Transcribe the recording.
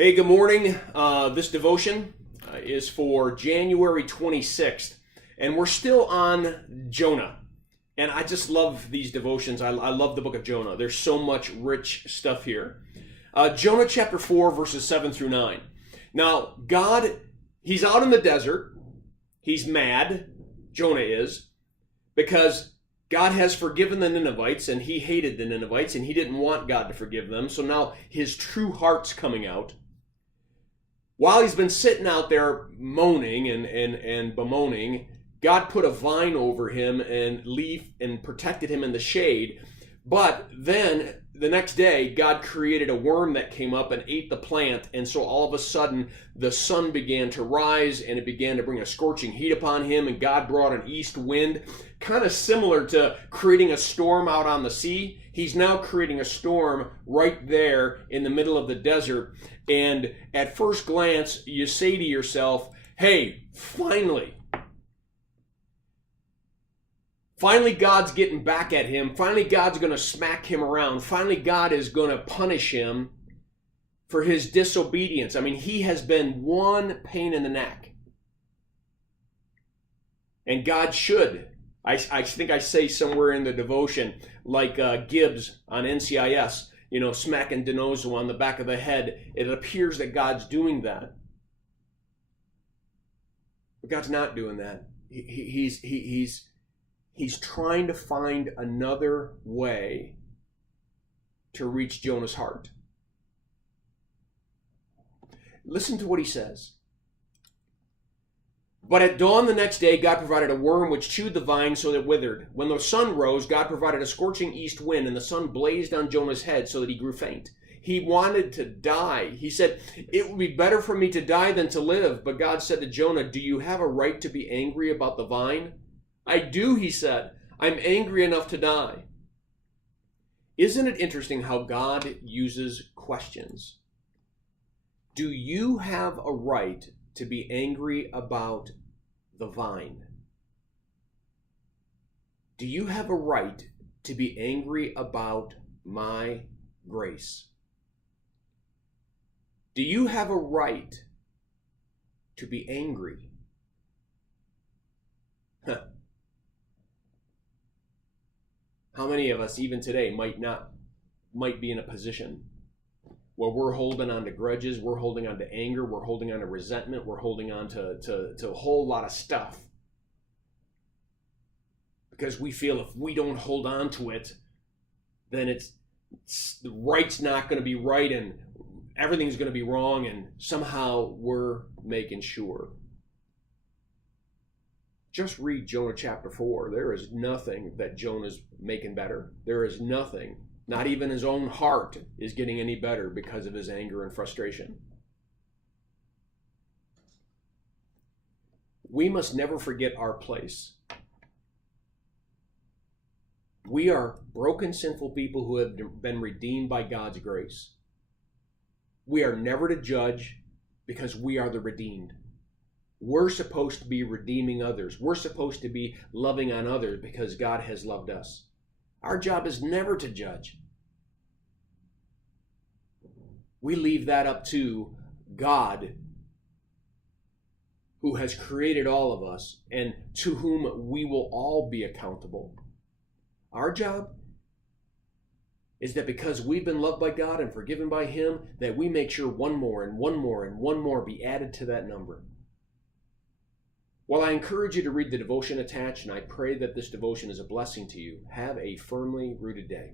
Hey, good morning. This devotion is for January 26th, and we're still on Jonah. And I just love these devotions. I love the book of Jonah. There's so much rich stuff here. Jonah chapter 4, verses 7 through 9. Now, God, he's out in the desert. He's mad, Jonah is, because God has forgiven the Ninevites, and he hated the Ninevites, and he didn't want God to forgive them. So now his true heart's coming out. While he's been sitting out there moaning and bemoaning, God put a vine over him and protected him in the shade. But then the next day, God created a worm that came up and ate the plant. And so all of a sudden, the sun began to rise and it began to bring a scorching heat upon him. And God brought an east wind, kind of similar to creating a storm out on the sea. He's now creating a storm right there in the middle of the desert. And at first glance, you say to yourself, hey, finally God's getting back at him. Finally, God's going to smack him around. Finally, God is going to punish him for his disobedience. I mean, he has been one pain in the neck. And God should. I think I say somewhere in the devotion, like Gibbs on NCIS, smacking Donnelly on the back of the head. It appears that God's doing that. But God's not doing that. He's trying to find another way to reach Jonah's heart. Listen to what he says. But at dawn the next day, God provided a worm which chewed the vine so that it withered. When the sun rose, God provided a scorching east wind, and the sun blazed on Jonah's head so that he grew faint. He wanted to die. He said, it would be better for me to die than to live. But God said to Jonah, do you have a right to be angry about the vine? I do, he said. I'm angry enough to die. Isn't it interesting how God uses questions? Do you have a right to be angry about the vine? Do you have a right to be angry about my grace? Do you have a right to be angry? How many of us, even today, might be in a position where we're holding on to grudges, we're holding on to anger, we're holding on to resentment, we're holding on to a whole lot of stuff. Because we feel if we don't hold on to it, then the right's not going to be right and everything's going to be wrong, and somehow we're making sure. Just read Jonah chapter 4. There is nothing that Jonah's making better. There is nothing. Not even his own heart is getting any better because of his anger and frustration. We must never forget our place. We are broken, sinful people who have been redeemed by God's grace. We are never to judge because we are the redeemed. We're supposed to be redeeming others. We're supposed to be loving on others because God has loved us. Our job is never to judge. We leave that up to God, who has created all of us and to whom we will all be accountable. Our job is that because we've been loved by God and forgiven by Him, that we make sure one more and one more and one more be added to that number. Well, I encourage you to read the devotion attached, and I pray that this devotion is a blessing to you. Have a firmly rooted day.